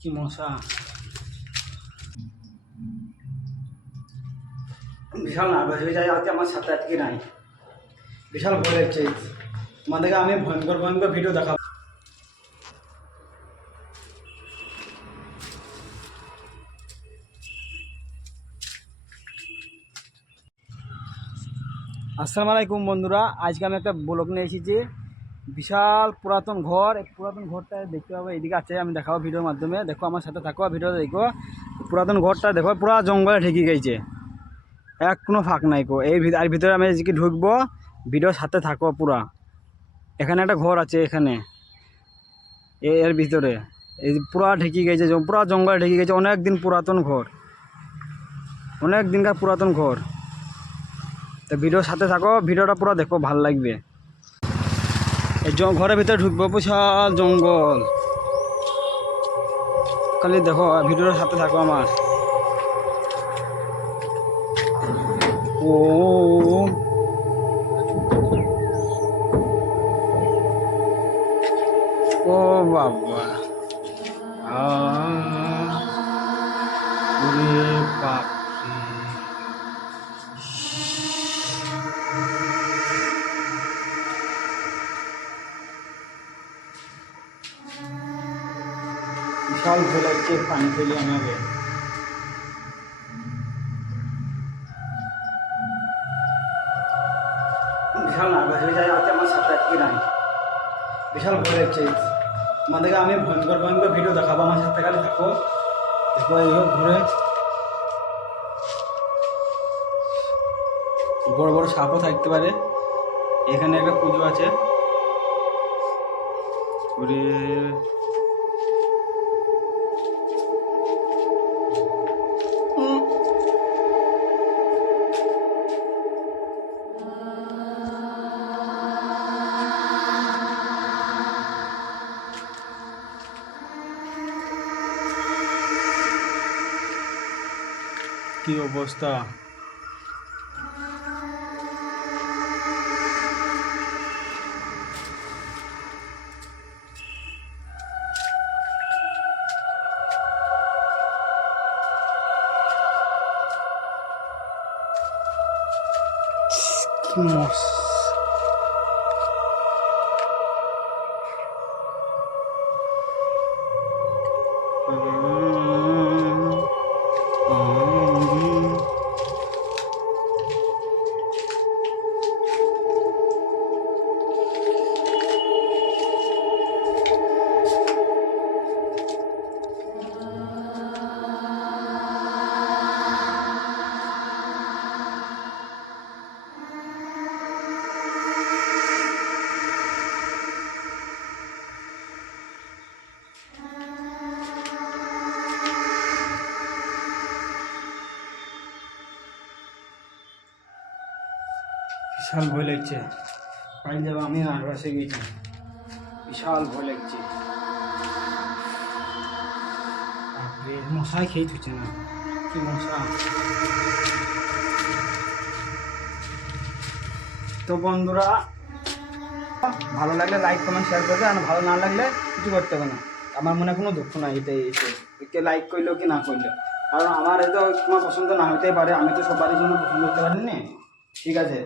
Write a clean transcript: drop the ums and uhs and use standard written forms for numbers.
কি মশা, বিশাল নার্ভাস হয়ে যায় আজকে আমার সাথে আজকে নাই। বিশাল ভয় হচ্ছে। তোমাদেরকে আমি ভয়ঙ্কর ভয়ঙ্কর ভিডিও দেখাবো। আসসালামু আলাইকুম বন্ধুরা, আজকে আমি একটা ব্লগ নিয়ে এসেছি। বিশাল পুরাতন ঘর, এই পুরাতন ঘরটা দেখতে পাবো, এইদিকে আছে, আমি দেখাবো ভিডিওর মাধ্যমে। দেখো আমার সাথে থাকো, ভিডিওটা দেখো। পুরাতন ঘরটা দেখো, পুরা জঙ্গলে ঢেকে গেছে, কোনো ফাঁক নাই কো। এর ভিতরে আমি আজকে ঢুকবো, ভিডিওর সাথে থাকো পুরা। এখানে একটা ঘর আছে, এখানে এর ভিতরে এই পুরা ঢেকে গেছে, পুরা জঙ্গলে ঢেকে গেছে। অনেক দিন পুরাতন ঘর, অনেক দিনকার পুরাতন ঘর। তো ভিডিওর সাথে থাকো, ভিডিওটা পুরো দেখো, ভালো লাগবে। এই ঘরের ভিতরে ঢুকবো, বিশাল জঙ্গল। খালি দেখো, ভিডিওর সাথে থাকো আমার। ও ও বাবা, ওরে বাপরে, বিশাল ভয় লাগছে, পানি ফেলে আমাকে। বিশাল নার্ভাস হয়ে যায় আজকে আমার সাথে আজকে নাই। বিশাল ভয় লাগছে। তোমাদেরকে আমি ভয়ঙ্কর ভয়ঙ্কর ভিডিও দেখাবো, আমার সাথে খালি থাকো। দেখো এই ঘুরে বড় বড় সাপও থাকতে পারে। এখানে একটা পুজো আছে। ওরে কি অবস্থা, কি মস বিশাল ভয় লাগছে। পানি যাবো, আমি নার্ভাস হয়ে গেছি। বিশাল ভয় লাগছে। মশাই খেয়ে থুচ্ছে না, কি মশা। তো বন্ধুরা, ভালো লাগলে লাইক কমেন্ট শেয়ার করবে, আর ভালো না লাগলে কিছু করতে হবে না। আমার মনে কোনো দুঃখ নাই এটাই, কে লাইক করলো কি না করলো। কারণ আমার হয়তো তোমার পছন্দ না হতেই পারে, আমি তো সবারই জন্য পছন্দ করতে পারিনি। ঠিক আছে,